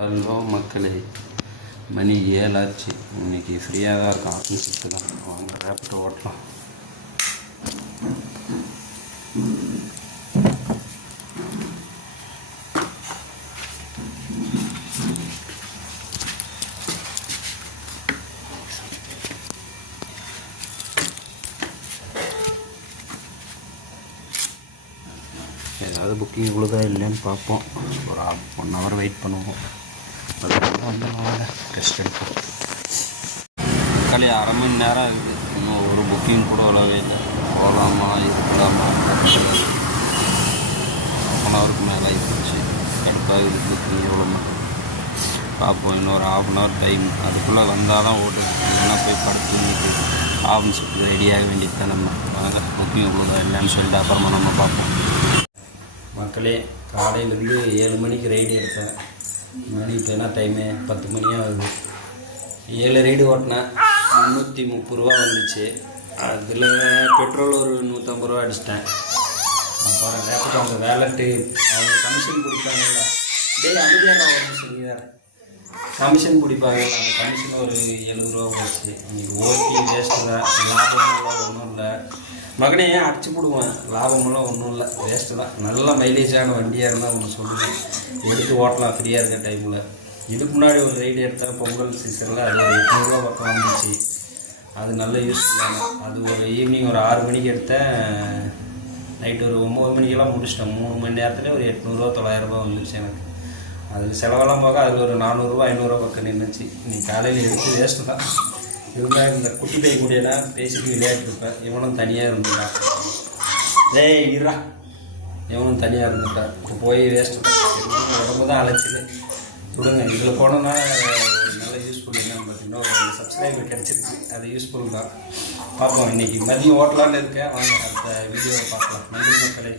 Hello மக்களே, மணி 7 ஆச்சு. இன்னைக்கு ஃப்ரீயாக தான் இருக்கும். ஆஃபீஸுக்கு தான் வாங்க ரேப்பிட்டு ஓட்டலாம். ஏதாவது புக்கிங் இவ்வளோதா இல்லைன்னு பார்ப்போம். ஒரு 1 ஹவர் வெயிட் பண்ணுவோம். அதுக்கப்புறம் வந்து நாங்கள் ரெஸ்ட் எடுப்போம். தக்காளி 1/2 மணி நேரம் இருக்குது. இன்னும் ஒரு புக்கிங் கூட வரவே இல்லை. போகலாமா இருக்கலாமா 1 ஹவருக்கு மேலே ஆகிடுச்சு. கரெக்டாக புக்கிங் எவ்வளோ பார்ப்போம். இன்னொரு 1/2 ஹவர் டைம். அதுக்குள்ளே வந்தால் தான் ஓடுது. இல்லைன்னா போய் படுத்து இன்னைக்கு ஆஃபீஸுக்கு ரெடியாக வேண்டியது தான். நம்ம வாங்க புக்கிங் இவ்வளோதா இல்லைன்னு சொல்லிட்டு அப்புறமா நம்ம பார்ப்போம். மக்களே, காலையிலேருந்து 7 மணிக்கு ரைடு எடுத்தேன். மணி இப்போ என்ன டைமு 10 மணியாக ஆகுது. 7 ரைடு ஓட்டினேன். 330 ரூபா வந்துச்சு. அதில் பெட்ரோல் ஒரு 150 ரூபா அடிச்சிட்டேன். அப்புறம் ரேப்பிட்டு அவங்க வேலட்டு அவங்க கமிஷன் பிடிப்பாங்கல்ல. அமைதியாக ஒரு நிமிஷம் வேறு கமிஷன் பிடிப்பாங்கல்ல. அந்த கமிஷன் ஒரு 70 ரூபா போச்சு. இன்றைக்கி ஓட்டி வேஸ்ட்டு தான். லாபமெல்லாம் ஒன்றும் இல்லை மகனே. அடிச்சு போடுவேன். லாபமெல்லாம் ஒன்றும் இல்லை, வேஸ்ட்டு தான். நல்ல மைலேஜான வண்டியாக இருந்தால் ஒன்று சொல்லுவேன், எடுத்து ஓட்டலாம் ஃப்ரீயாக இருக்க டைமில். இதுக்கு முன்னாடி ஒரு ரைடு எடுத்தால் பொங்கல் சீசனில் அது ஒரு 800 ரூபா பக்கம் வந்துச்சு. அது நல்ல யூஸ்ஃபுல்லான. அது ஒரு ஈவினிங் ஒரு 6 மணிக்கு எடுத்தேன். நைட்டு ஒரு 9 மணிக்கெல்லாம் முடிச்சிட்டேன். 3 மணி நேரத்தில் ஒரு 800 ரூபா 900 ரூபா வந்துடுச்சு எனக்கு. அதில் செலவெல்லாம் போக அதில் ஒரு 400 ரூபா 500 ரூபா பக்கம் நின்றுச்சு. இன்னைக்கு காலையில் எடுத்து வேஸ்ட்டு தான். இருந்தால் இந்த குட்டி பை கூடியனா பேசிட்டு விளையாட்டுருப்பேன். இவனும் தனியாக இருந்துட்டான். இருடா, இவனும் தனியாக இருந்துட்டான். இப்போ போய் வேஸ்ட்டு தான். உடம்பு தான் அழைச்சிது. விடுங்க. இதில் போனோன்னா ஒரு நல்ல யூஸ்ஃபுல் என்னன்னு பார்த்தீங்கன்னா ஒரு சப்ஸ்கிரைபர் கிடச்சிருக்கு. அது யூஸ்ஃபுல் தான். பார்ப்போம். இன்றைக்கி மதியம் ஓட்டலான்னு இருக்கேன். வாங்க அடுத்த வீடியோவை பார்க்கலாம். நன்றி மக்களே.